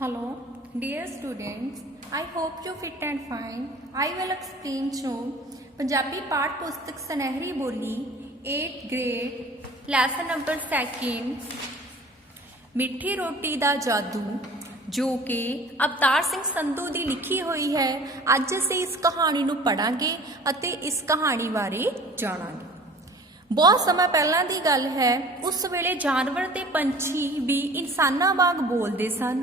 Hello, dear students. I hope you fit and fine. I will explain to Punjabi पाठ पुस्तक सुनहरी बोली 8th grade lesson number 2 मिठी रोटी दा जादू जो कि अवतार सिंह संधू ਦੀ लिखी हुई है। ਅੱਜ ਅਸੀਂ ਇਸ कहानी ਨੂੰ ਪੜਾਂਗੇ ਅਤੇ ਇਸ कहानी ਬਾਰੇ ਜਾਣਾਂਗੇ। बहुत समय पहला की गल है, उस वेले जानवर ते पंछी भी इंसानां वांग बोलते सन।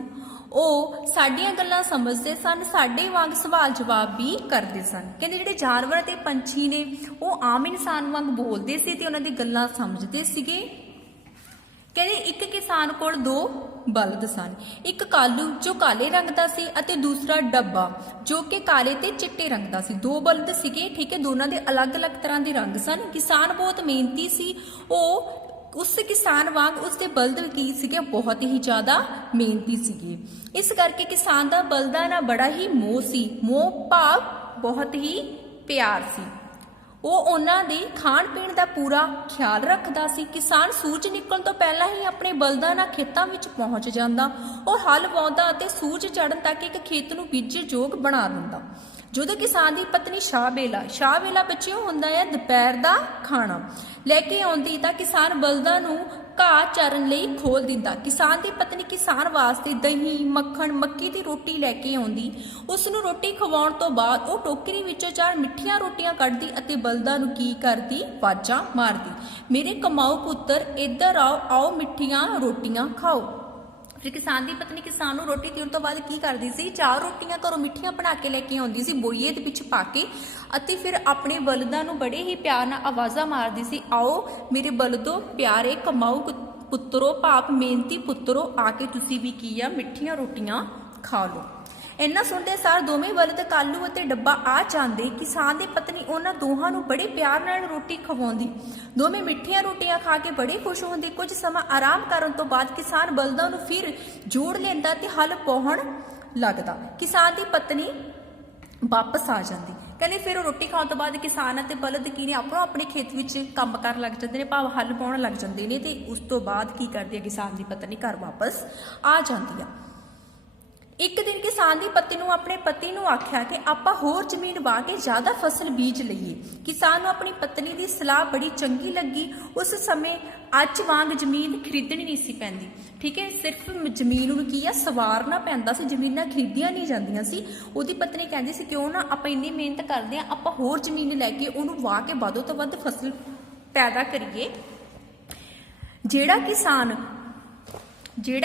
ਉਹ ਸਾਡੀਆਂ ਗੱਲਾਂ ਸਮਝਦੇ ਸਨ, ਸਾਡੇ ਵਾਂਗ ਸਵਾਲ ਜਵਾਬ ਵੀ ਕਰਦੇ ਸਨ। ਕਹਿੰਦੇ ਜਿਹੜੇ ਜਾਨਵਰ ਤੇ ਪੰਛੀ ਨੇ ਉਹ ਆਮ ਇਨਸਾਨ ਵਾਂਗ ਬੋਲਦੇ ਸੀ ਤੇ ਉਹਨਾਂ ਦੀ ਗੱਲਾਂ ਸਮਝਦੇ ਸੀਗੇ। ਕਹਿੰਦੇ ਇੱਕ ਕਿਸਾਨ ਕੋਲ 2 ਬਲਦ ਸਨ, ਇੱਕ ਕਾਲੂ ਜੋ ਕਾਲੇ ਰੰਗ ਦਾ ਸੀ ਅਤੇ ਦੂਸਰਾ ਡੱਬਾ ਜੋ ਕਿ ਕਾਲੇ ਤੇ ਚਿੱਟੇ ਰੰਗ ਦਾ ਸੀ। 2 ਬਲਦ ਸੀਗੇ, ਠੀਕ ਹੈ, ਦੋਨਾਂ ਦੇ ਅਲੱਗ-ਅਲੱਗ ਤਰ੍ਹਾਂ ਦੇ ਰੰਗ ਸਨ। ਕਿਸਾਨ ਬਹੁਤ ਮਿਹਨਤੀ ਸੀ, ਉਹ उस किसान वांग उसके बलद की सीगे बहुत ही ज़्यादा मेहनती सीगे। इस करके किसान का बलदा ना बड़ा ही मोह सी, मोह भाव बहुत ही प्यार सी। ਉਹ ਉਹਨਾਂ ਦੇ ਖਾਣ ਪੀਣ ਦਾ ਪੂਰਾ ਖਿਆਲ ਰੱਖਦਾ ਸੀ। ਕਿਸਾਨ ਸੂਰਜ ਨਿਕਲਣ ਤੋਂ ਪਹਿਲਾਂ ਹੀ ਆਪਣੇ ਬਲਦਾਂ ਨਾਲ ਖੇਤਾਂ ਵਿੱਚ ਪਹੁੰਚ ਜਾਂਦਾ। ਉਹ ਹਲ ਵਾਉਂਦਾ ਅਤੇ ਸੂਰਜ ਚੜ੍ਹਨ ਤੱਕ ਇੱਕ ਖੇਤ ਨੂੰ ਬੀਜਣ ਯੋਗ ਬਣਾ ਦਿੰਦਾ। ਜਦੋਂ ਕਿਸਾਨ ਦੀ ਪਤਨੀ ਸ਼ਾਹ ਵੇਲਾ ਬੱਚਿਓ ਹੁੰਦਾ ਹੈ ਦੁਪਹਿਰ ਦਾ ਖਾਣਾ ਲੈ ਕੇ ਆਉਂਦੀ ਤਾਂ ਕਿਸਾਨ ਬਲਦਾਂ ਨੂੰ ਘਾਹ ਚਰਨ ਲਈ ਖੋਲ ਦਿੰਦਾ। ਕਿਸਾਨ ਦੀ ਪਤਨੀ ਕਿਸਾਨ ਵਾਸਤੇ ਦਹੀਂ, ਮੱਖਣ, ਮੱਕੀ ਦੀ ਰੋਟੀ ਲੈ ਕੇ ਆਉਂਦੀ। ਉਸ ਨੂੰ ਰੋਟੀ ਖਵਾਉਣ ਤੋਂ ਬਾਅਦ ਉਹ ਟੋਕਰੀ ਵਿੱਚੋਂ 4 ਮਿੱਠੀਆਂ ਰੋਟੀਆਂ ਕੱਢਦੀ ਅਤੇ ਬਲਦਾਂ ਨੂੰ ਕੀ ਕਰਦੀ, ਵਾਜਾਂ ਮਾਰਦੀ, ਮੇਰੇ ਕਮਾਓ ਪੁੱਤਰ ਇੱਧਰ ਆਓ, ਆਓ ਮਿੱਠੀਆਂ ਰੋਟੀਆਂ ਖਾਓ। ਫਿਰ ਕਿਸਾਨ ਦੀ ਪਤਨੀ ਕਿਸਾਨ ਨੂੰ ਰੋਟੀ ਦੇਣ ਤੋਂ ਬਾਅਦ ਕੀ ਕਰਦੀ ਸੀ, 4 ਰੋਟੀਆਂ ਘਰੋਂ ਮਿੱਠੀਆਂ ਬਣਾ ਕੇ ਲੈ ਕੇ ਆਉਂਦੀ ਸੀ ਬੋਈਏ ਦੇ ਵਿੱਚ ਪਾ ਕੇ ਅਤੇ ਫਿਰ ਆਪਣੇ ਬਲਦਾਂ ਨੂੰ ਬੜੇ ਹੀ ਪਿਆਰ ਨਾਲ ਆਵਾਜ਼ਾਂ ਮਾਰਦੀ ਸੀ, ਆਓ ਮੇਰੇ ਬਲਦੋ ਪਿਆਰੇ ਕਮਾਊ ਪੁੱਤਰੋ, ਭਾਵ ਮਿਹਨਤੀ ਪੁੱਤਰੋ, ਆ ਕੇ ਤੁਸੀਂ ਵੀ ਕੀ ਆ ਮਿੱਠੀਆਂ ਰੋਟੀਆਂ ਖਾ ਲਓ। ਇੰਨਾ ਸੁਣਦੇ ਸਾਰ ਦੋਵੇਂ ਬਲਦ ਕਾਲੂ ਅਤੇ ਡੱਬਾ ਆ ਜਾਂਦੇ। ਕਿਸਾਨ ਦੀ ਪਤਨੀ ਉਹਨਾਂ ਦੋਹਾਂ ਨੂੰ ਬੜੇ ਪਿਆਰ ਨਾਲ ਰੋਟੀ ਖਵਾਉਂਦੀ। ਦੋਵੇਂ ਮਿੱਠੀਆਂ ਰੋਟੀਆਂ ਖਾ ਕੇ ਬੜੇ ਖੁਸ਼ ਹੁੰਦੇ। ਕੁਝ ਸਮਾਂ ਆਰਾਮ ਕਰਨ ਤੋਂ ਬਾਅਦ ਕਿਸਾਨ ਬਲਦਾਂ ਨੂੰ ਫਿਰ ਜੋੜ ਲੈਂਦਾ ਤੇ ਹਲ ਵਾਹੁਣ ਲੱਗਦਾ। ਕਿਸਾਨ ਦੀ ਪਤਨੀ ਵਾਪਸ ਆ ਜਾਂਦੀ। ਕਹਿੰਦੇ ਫਿਰ ਉਹ ਰੋਟੀ ਖਾਣ ਤੋਂ ਬਾਅਦ ਕਿਸਾਨ ਅਤੇ ਬਲਦ ਕੀ ਨੇ ਆਪੋ ਆਪਣੇ ਖੇਤ ਵਿੱਚ ਕੰਮ ਕਰਨ ਲੱਗ ਜਾਂਦੇ ਨੇ, ਭਾਵ ਹਲ ਵਾਹੁਣ ਲੱਗ ਜਾਂਦੇ ਨੇ। ਤੇ ਉਸ ਤੋਂ ਬਾਅਦ ਕੀ ਕਰਦੀ ਹੈ, ਕਿਸਾਨ ਦੀ ਪਤਨੀ ਘਰ ਵਾਪਸ ਆ ਜਾਂਦੀ ਆ। ਇੱਕ ਦਿਨ ਕਿਸਾਨ ਦੀ ਪਤਨੀ ਨੂੰ ਆਪਣੇ ਪਤੀ ਨੂੰ ਆਖਿਆ ਕਿ ਆਪਾਂ ਹੋਰ ਜ਼ਮੀਨ ਵਾਹ ਕੇ ਜ਼ਿਆਦਾ ਫਸਲ ਬੀਜ ਲਈਏ। ਕਿਸਾਨ ਨੂੰ ਆਪਣੀ ਪਤਨੀ ਦੀ ਸਲਾਹ ਬੜੀ ਚੰਗੀ ਲੱਗੀ। ਉਸ ਸਮੇਂ ਅੱਜ ਵਾਂਗ ਜ਼ਮੀਨ ਖਰੀਦਣੀ ਨਹੀਂ ਸੀ ਪੈਂਦੀ, ਠੀਕ ਹੈ, ਸਿਰਫ ਜ਼ਮੀਨ ਨੂੰ ਕੀ ਆ ਸਵਾਰਨਾ ਪੈਂਦਾ ਸੀ, ਜ਼ਮੀਨਾਂ ਖਰੀਦੀਆਂ ਨਹੀਂ ਜਾਂਦੀਆਂ ਸੀ। ਉਹਦੀ ਪਤਨੀ ਕਹਿੰਦੀ ਸੀ ਕਿਉਂ ਨਾ ਆਪਾਂ ਇੰਨੀ ਮਿਹਨਤ ਕਰਦੇ ਆ, ਆਪਾਂ ਹੋਰ ਜ਼ਮੀਨ ਲੈ ਕੇ ਉਹਨੂੰ ਵਾਹ ਕੇ ਵੱਧ ਤੋਂ ਵੱਧ ਫਸਲ ਪੈਦਾ ਕਰੀਏ। ਜਿਹੜਾ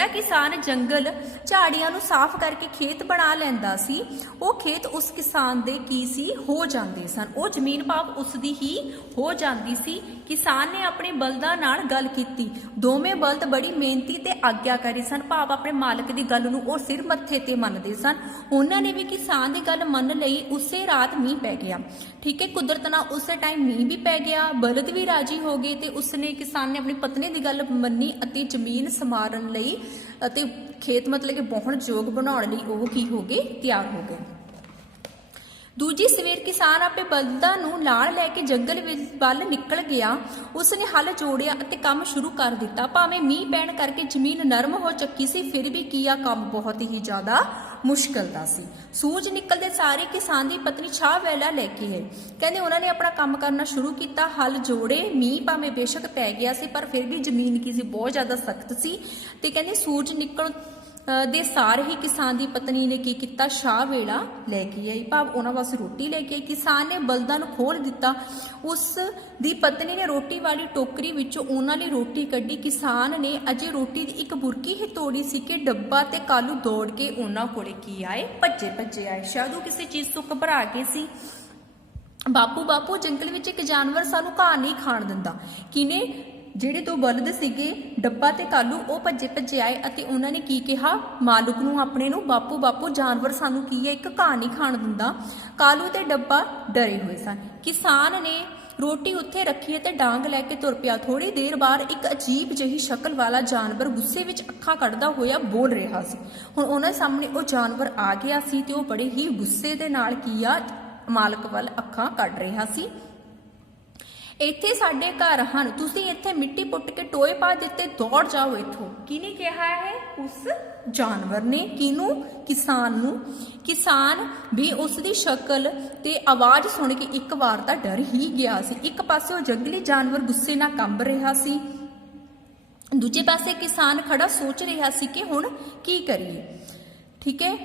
ਕਿਸਾਨ ਜੰਗਲ ਝਾੜੀਆਂ ਨੂੰ ਸਾਫ਼ ਕਰਕੇ ਖੇਤ ਬਣਾ ਲੈਂਦਾ ਸੀ, ਉਹ ਖੇਤ ਉਸ ਕਿਸਾਨ ਦੇ ਕੀ ਸੀ, ਹੋ ਜਾਂਦੇ ਸਨ। ਉਹ ਜ਼ਮੀਨ ਭਾਵ ਉਸ ਦੀ ਹੀ ਹੋ ਜਾਂਦੀ ਸੀ। ਕਿਸਾਨ ਨੇ ਆਪਣੇ ਬਲਦਾਂ ਨਾਲ ਗੱਲ ਕੀਤੀ। ਦੋਵੇਂ ਬਲਦ ਬੜੀ ਮਿਹਨਤੀ ਤੇ ਆਗਿਆਕਾਰੀ ਸਨ, ਭਾਵ ਆਪਣੇ ਮਾਲਕ ਦੀ ਗੱਲ ਨੂੰ ਉਹ ਸਿਰ ਮੱਥੇ ਤੇ ਮੰਨਦੇ ਸਨ। ਉਹਨਾਂ ਨੇ ਵੀ ਕਿਸਾਨ ਦੀ ਗੱਲ ਮੰਨ ਲਈ। ਉਸੇ ਰਾਤ ਮੀਂਹ ਪੈ ਗਿਆ, ਠੀਕ ਹੈ, ਕੁਦਰਤ ਨਾਲ ਉਸੇ ਟਾਈਮ ਮੀਂਹ ਵੀ ਪੈ ਗਿਆ। ਬਲਦ ਵੀ ਰਾਜੀ ਹੋ ਗਏ ਤੇ ਉਸਨੇ ਕਿਸਾਨ ਨੇ ਆਪਣੀ ਪਤਨੀ ਦੀ ਗੱਲ ਮੰਨੀ ਅਤੇ ਜ਼ਮੀਨ ਸਮਾਰਨ ਲਈ ਅਤੇ ਖੇਤ ਮਤਲਬ ਕਿ ਵਾਹੁਣ ਯੋਗ ਬਣਾਉਣ ਲਈ ਉਹ ਕੀ ਹੋ ਗਏ, ਤਿਆਰ ਹੋ ਗਏ। ਦੂਜੀ ਸਵੇਰ ਕਿਸਾਨ ਆਪਣੇ ਬਲਦਾਂ ਨੂੰ ਨਾਲ ਲੈ ਕੇ ਜੰਗਲ ਵੱਲ ਨਿਕਲ ਗਿਆ। ਉਸਨੇ ਹਲ ਜੋੜਿਆ ਅਤੇ ਕੰਮ ਸ਼ੁਰੂ ਕਰ ਦਿੱਤਾ। ਭਾਵੇਂ ਮੀਂਹ ਪੈਣ ਕਰਕੇ ਜ਼ਮੀਨ ਨਰਮ ਹੋ ਚੱਕੀ ਸੀ, ਫਿਰ ਵੀ ਕੀਆ ਕੰਮ ਬਹੁਤ ਹੀ ਜ਼ਿਆਦਾ ਮੁਸ਼ਕਲ ਦਾ ਸੀ। ਸੂਰਜ ਨਿਕਲਦੇ ਸਾਰੇ ਕਿਸਾਨ ਦੀ ਪਤਨੀ ਛਾਹ ਵੇਲਾ ਲੈ ਕੇ ਆਏ। ਕਹਿੰਦੇ ਉਹਨਾਂ ਨੇ ਆਪਣਾ ਕੰਮ ਕਰਨਾ ਸ਼ੁਰੂ ਕੀਤਾ। ਹਲ ਜੋੜੇ। ਮੀਂਹ ਭਾਵੇਂ ਬੇਸ਼ੱਕ ਪੈ ਗਿਆ ਸੀ ਪਰ ਫਿਰ ਵੀ ਜ਼ਮੀਨ ਕੀ ਸੀ, ਬਹੁਤ ਜ਼ਿਆਦਾ ਸਖਤ ਸੀ। ਤੇ ਕਹਿੰਦੇ ਸੂਰਜ ਨਿਕਲ ਦੇ ਸਾਰ ਹੀ ਕਿਸਾਨ ਦੀ ਪਤਨੀ ਨੇ ਕੀ ਕੀਤਾ, ਸ਼ਾਹ ਵੇਲਾ ਲੈ ਕੇ ਆਈ, ਭਾਵ ਉਹਨਾਂ ਵਾਸਤੇ ਰੋਟੀ ਲੈ ਕੇ ਆਈ। ਕਿਸਾਨ ਨੇ ਬਲਦਾਂ ਨੂੰ ਖੋਲ ਦਿੱਤਾ। ਉਸ ਦੀ ਪਤਨੀ ਨੇ ਰੋਟੀ ਵਾਲੀ ਟੋਕਰੀ ਵਿੱਚੋਂ ਉਹਨਾਂ ਲਈ ਰੋਟੀ ਕੱਢੀ। ਕਿਸਾਨ ਨੇ ਅਜੇ ਰੋਟੀ ਦੀ ਇੱਕ ਬੁਰਕੀ ਹੀ ਤੋੜੀ ਸੀ ਕਿ ਡੱਬਾ ਤੇ ਕਾਲੂ ਦੌੜ ਕੇ ਉਹਨਾਂ ਕੋਲੇ ਕੀ ਆਏ, ਭੱਜੇ ਆਏ। ਸ਼ਾਇਦ ਉਹ ਕਿਸੇ ਚੀਜ਼ ਤੋਂ ਘਬਰਾ ਗਏ ਸੀ। ਬਾਪੂ ਜੰਗਲ ਵਿੱਚ ਇੱਕ ਜਾਨਵਰ ਸਾਨੂੰ ਘਾਹ ਨਹੀਂ ਖਾਣ ਦਿੰਦਾ। ਕਿਨੇ, ਜਿਹੜੇ 2 ਬਲਦ ਸੀਗੇ ਡੱਬਾ ਤੇ ਕਾਲੂ, ਉਹ ਭੱਜੇ ਆਏ ਅਤੇ ਉਹਨਾਂ ਨੇ ਕੀ ਕਿਹਾ ਮਾਲਕ ਨੂੰ ਆਪਣੇ ਨੂੰ, ਬਾਪੂ ਜਾਨਵਰ ਸਾਨੂੰ ਕੀ ਹੈ, ਇੱਕ ਘਾਹ ਨਹੀਂ ਖਾਣ ਦਿੰਦਾ। ਕਾਲੂ ਤੇ ਡੱਬਾ ਡਰੇ ਹੋਏ ਸਨ। ਕਿਸਾਨ ਨੇ ਰੋਟੀ ਉੱਥੇ ਰੱਖੀ ਅਤੇ ਡਾਂਗ ਲੈ ਕੇ ਤੁਰ ਪਿਆ। ਥੋੜੀ ਦੇਰ ਬਾਅਦ ਇੱਕ ਅਜੀਬ ਜਿਹੀ ਸ਼ਕਲ ਵਾਲਾ ਜਾਨਵਰ ਗੁੱਸੇ ਵਿੱਚ ਅੱਖਾਂ ਕੱਢਦਾ ਹੋਇਆ ਬੋਲ ਰਿਹਾ ਸੀ। ਹੁਣ ਉਹਨਾਂ ਸਾਹਮਣੇ ਉਹ ਜਾਨਵਰ ਆ ਗਿਆ ਸੀ ਤੇ ਉਹ ਬੜੇ ਹੀ ਗੁੱਸੇ ਦੇ ਨਾਲ ਕੀ ਆ ਮਾਲਕ ਵੱਲ ਅੱਖਾਂ ਕੱਢ ਰਿਹਾ ਸੀ। ਇੱਥੇ ਸਾਡੇ ਘਰ ਹਨ, ਤੁਸੀਂ ਇੱਥੇ ਮਿੱਟੀ ਪੁੱਟ ਕੇ ਟੋਏ ਪਾ ਦਿੱਤੇ, ਦੌੜ ਜਾਓ ਇੱਥੋਂ। ਕਿਹਨੇ ਕਿਹਾ ਹੈ? ਉਸ ਜਾਨਵਰ ਨੇ। ਕਿਹਨੂੰ? ਕਿਸਾਨ ਨੂੰ। ਕਿਸਾਨ ਵੀ ਉਸ ਦੀ ਸ਼ਕਲ ਤੇ ਆਵਾਜ਼ ਸੁਣ ਕੇ ਇੱਕ ਵਾਰ ਤਾਂ ਡਰ ਹੀ ਗਿਆ ਸੀ। ਇੱਕ ਪਾਸੇ ਉਹ ਜੰਗਲੀ ਜਾਨਵਰ ਗੁੱਸੇ ਨਾਲ ਕੰਬ ਰਿਹਾ ਸੀ, ਦੂਜੇ ਪਾਸੇ ਕਿਸਾਨ ਖੜਾ ਸੋਚ ਰਿਹਾ ਸੀ ਕਿ ਹੁਣ ਕੀ ਕਰੀਏ। ਠੀਕ ਹੈ,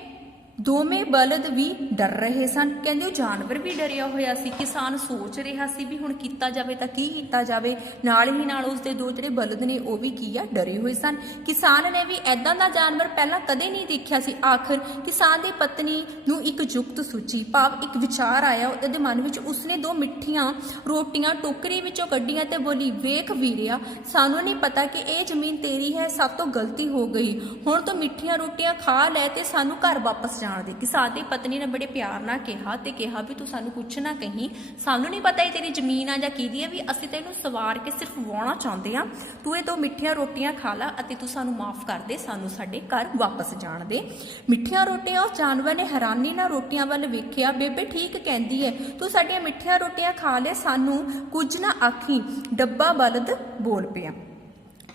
ਦੋਵੇਂ ਬਲਦ ਵੀ ਡਰ ਰਹੇ ਸਨ। ਕਹਿੰਦੇ ਉਹ ਜਾਨਵਰ ਵੀ ਡਰਿਆ ਹੋਇਆ ਸੀ। ਕਿਸਾਨ ਸੋਚ ਰਿਹਾ ਸੀ ਵੀ ਹੁਣ ਕੀਤਾ ਜਾਵੇ ਤਾਂ ਕੀ ਕੀਤਾ ਜਾਵੇ। ਨਾਲ ਹੀ ਨਾਲ ਉਸਦੇ ਦੋ ਜਿਹੜੇ ਬਲਦ ਨੇ ਉਹ ਵੀ ਕੀ ਆ, ਡਰੇ ਹੋਏ ਸਨ। ਕਿਸਾਨ ਨੇ ਵੀ ਐਦਾਂ ਦਾ ਜਾਨਵਰ ਪਹਿਲਾਂ ਕਦੇ ਨਹੀਂ ਦੇਖਿਆ ਸੀ। ਆਖਰ ਕਿਸਾਨ ਦੀ ਪਤਨੀ ਨੂੰ ਇੱਕ ਜੁਗਤ ਸੂਝੀ, ਭਾਵ ਇੱਕ ਵਿਚਾਰ ਆਇਆ ਉਹਦੇ ਮਨ ਵਿੱਚ। ਉਸਨੇ 2 ਮਿੱਠੀਆਂ ਰੋਟੀਆਂ ਟੋਕਰੀ ਵਿੱਚੋਂ ਕੱਢੀਆਂ ਤੇ ਬੋਲੀ, ਵੇਖ ਵੀਰਿਆ, ਸਾਨੂੰ ਨਹੀਂ ਪਤਾ ਕਿ ਇਹ ਜ਼ਮੀਨ ਤੇਰੀ ਹੈ, ਸਭ ਤੋਂ ਗਲਤੀ ਹੋ ਗਈ। ਹੁਣ ਤੂੰ ਮਿੱਠੀਆਂ ਰੋਟੀਆਂ ਖਾ ਲੈ ਤੇ ਸਾਨੂੰ ਘਰ ਵਾਪਸ ਜਾਣ ਦੇ। ਕਿਸਾਨ ਦੀ ਪਤਨੀ ਨੇ ਬੜੇ ਪਿਆਰ ਨਾਲ ਕਿਹਾ ਵੀ ਤੂੰ ਸਾਨੂੰ ਕੁਛ ਨਾ ਕਹੀਂ, ਸਾਨੂੰ ਨਹੀਂ ਪਤਾ ਇਹ ਤੇਰੀ ਜ਼ਮੀਨ ਆ ਜਾਂ ਕਿਹਦੀ ਹੈ, ਵੀ ਅਸੀਂ ਤੈਨੂੰ ਸਵਾਰ ਕੇ ਸਿਰਫ ਵਾਹੁਣਾ ਚਾਹੁੰਦੇ ਆ। ਤੂੰ ਇਹ 2 ਮਿੱਠੀਆਂ ਰੋਟੀਆਂ ਖਾ ਲੈ ਅਤੇ ਤੂੰ ਸਾਨੂੰ ਮਾਫ ਕਰ ਦੇ, ਸਾਨੂੰ ਸਾਡੇ ਘਰ ਵਾਪਸ ਜਾਣ ਦੇ। ਮਿੱਠੀਆਂ ਰੋਟੀਆਂ, ਉਸ ਜਾਨਵਰ ਨੇ ਹੈਰਾਨੀ ਨਾਲ ਰੋਟੀਆਂ ਵੱਲ ਵੇਖਿਆ। ਬੇਬੇ ਠੀਕ ਕਹਿੰਦੀ ਹੈ, ਤੂੰ ਸਾਡੀਆਂ ਮਿੱਠੀਆਂ ਰੋਟੀਆਂ ਖਾ ਲੈ, ਸਾਨੂੰ ਕੁਝ ਨਾ ਆਖੀ। ਡੱਬਾ ਬਲਦ ਬੋਲ ਪਿਆ।